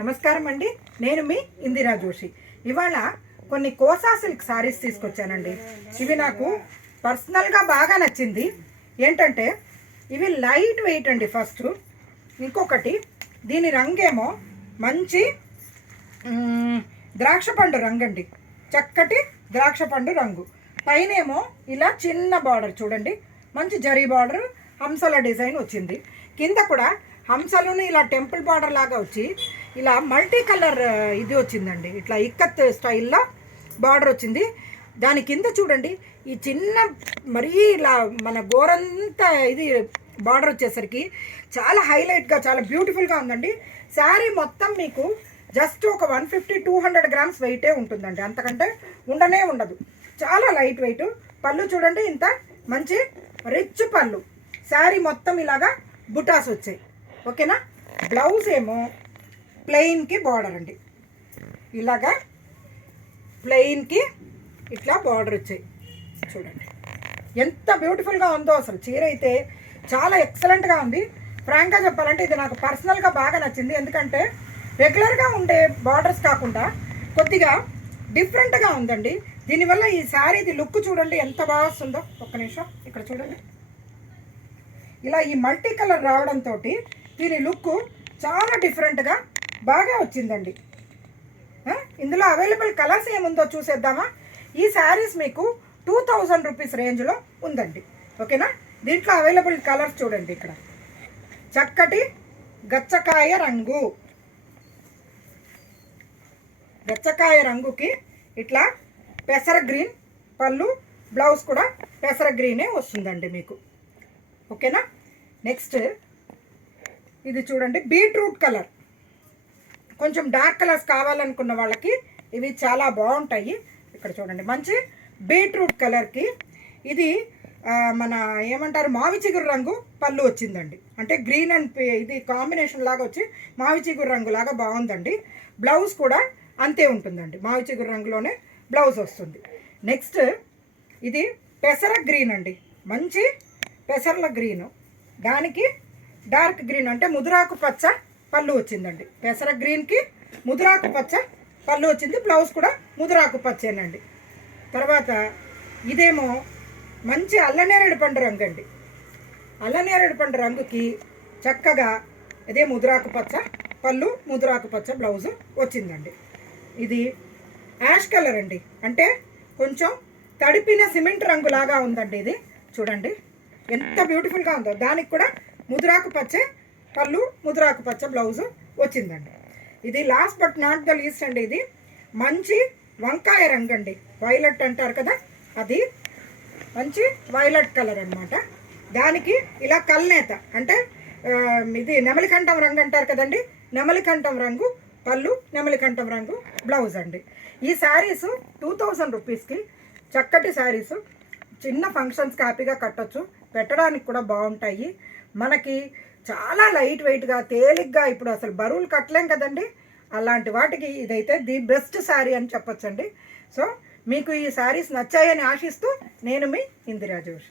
నమస్కారం అండి. నేను మీ ఇందిరా జోషి. ఇవాళ కొన్ని కోసా సిల్క్ సారీస్ తీసుకొచ్చానండి. ఇవి నాకు పర్సనల్గా బాగా నచ్చింది. ఏంటంటే ఇవి లైట్ వెయిట్ అండి. ఫస్ట్ ఇంకొకటి, దీని రంగేమో మంచి ద్రాక్ష పండు రంగు అండి. చక్కటి ద్రాక్ష పండు రంగు. పైనేమో ఇలా చిన్న బార్డర్ చూడండి, మంచి జరీ బార్డర్, హంసల డిజైన్ వచ్చింది. కింద కూడా హంసలోని ఇలా టెంపుల్ బార్డర్ లాగా వచ్చి ఇలా మల్టీ కలర్ ఇది వచ్చిందండి. ఇట్లా ఇక్కత్ స్టైల్లో బార్డర్ వచ్చింది. దాని కింద చూడండి ఈ చిన్న మరీ ఇలా మన గోరంతా ఇది బార్డర్ వచ్చేసరికి చాలా హైలైట్గా చాలా బ్యూటిఫుల్గా ఉందండి. శారీ మొత్తం మీకు జస్ట్ ఒక 150-200 గ్రామ్స్ వెయిటే ఉంటుందండి, అంతకంటే ఉండనే ఉండదు. చాలా లైట్ వెయిట్. పళ్ళు చూడండి, ఇంత మంచి రిచ్ పళ్ళు. శారీ మొత్తం ఇలాగా బుటాస్ వచ్చాయి. ఓకేనా. బ్లౌజ్ ఏమో ప్లెయిన్కి బార్డర్ అండి. ఇలాగా ప్లెయిన్కి ఇట్లా బార్డర్ వచ్చాయి. చూడండి ఎంత బ్యూటిఫుల్గా ఉందో. అసలు చీర అయితే చాలా ఎక్సలెంట్గా ఉంది. ఫ్రాంక్గా చెప్పాలంటే ఇది నాకు పర్సనల్గా బాగా నచ్చింది. ఎందుకంటే రెగ్యులర్గా ఉండే బార్డర్స్ కాకుండా కొద్దిగా డిఫరెంట్గా ఉందండి. దీనివల్ల ఈ శారీది లుక్ చూడండి ఎంత బాగా వస్తుందో. ఒక్క నిమిషం ఇక్కడ చూడండి. ఇలా ఈ మల్టీ కలర్ రావడంతో దీని లుక్ చాలా డిఫరెంట్గా బాగా వచ్చిందండి. ఇందులో అవైలబుల్ కలర్స్ ఏముందో చూసేద్దామా. ఈ శారీస్ మీకు 2000 రూపీస్ రేంజ్లో ఉందండి. ఓకేనా. దీంట్లో అవైలబుల్ కలర్స్ చూడండి. ఇక్కడ చక్కటి గచ్చకాయ రంగు, గచ్చకాయ రంగుకి ఇట్లా పెసర గ్రీన్ పళ్ళు, బ్లౌజ్ కూడా పెసర గ్రీనే వస్తుందండి మీకు. ఓకేనా. నెక్స్ట్ ఇది చూడండి బీట్రూట్ కలర్. కొంచెం డార్క్ కలర్స్ కావాలనుకున్న వాళ్ళకి ఇవి చాలా బాగుంటాయి. ఇక్కడ చూడండి మంచి బీట్రూట్ కలర్కి ఇది మన ఏమంటారు మావి చిగురు రంగు పళ్ళు వచ్చిందండి. అంటే గ్రీన్ అండ్ ఇది కాంబినేషన్ లాగా వచ్చి మావి చిగురు రంగు లాగా బాగుందండి. బ్లౌజ్ కూడా అంతే ఉంటుందండి, మావి చిగురు రంగులోనే బ్లౌజ్ వస్తుంది. నెక్స్ట్ ఇది పెసర గ్రీన్ అండి, మంచి పెసర్ల గ్రీను. దానికి డార్క్ గ్రీన్ అంటే ముదురాకు పచ్చ పళ్ళు వచ్చిందండి. పెసర గ్రీన్కి ముదురాకు పచ్చ పళ్ళు వచ్చింది. బ్లౌజ్ కూడా ముదురాకు పచ్చేనండి. తర్వాత ఇదేమో మంచి అల్లనేరేడు పండు రంగు అండి. అల్లనేరేడు పండు రంగుకి చక్కగా ఇదే ముదురాకు పచ్చ పళ్ళు, ముదురాకు పచ్చ బ్లౌజు వచ్చిందండి. ఇది యాష్ కలర్ అండి, అంటే కొంచెం తడిపిన సిమెంట్ రంగు లాగా ఉందండి. ఇది చూడండి ఎంత బ్యూటిఫుల్గా ఉందో. దానికి కూడా ముదురాకు పచ్చే పళ్ళు, ముదురాకు పచ్చ బ్లౌజు వచ్చిందండి. ఇది last but not the least అండి. ఇది మంచి వంకాయ రంగు అండి, వైలెట్ అంటారు కదా, అది మంచి వైలెట్ కలర్ అనమాట. దానికి ఇలా కల్నేత అంటే ఇది నెమలికంఠం రంగు అంటారు కదండి, నెమలికంఠం రంగు పళ్ళు, నెమలికంఠం రంగు బ్లౌజ్ అండి. ఈ శారీస్ 2000 రూపీస్కి చక్కటి శారీస్. చిన్న ఫంక్షన్స్కి హ్యాపీగా కట్టొచ్చు, పెట్టడానికి కూడా బాగుంటాయి. మనకి చాలా లైట్ వెయిట్గా తేలిగ్గా, ఇప్పుడు అసలు బరువులు కట్టలేం కదండి, అలాంటి వాటికి ఇదైతే ది బెస్ట్ శారీ అని చెప్పొచ్చండి. సో మీకు ఈ శారీస్ నచ్చాయని ఆశిస్తూ నేను మీ ఇందిరా జోషి.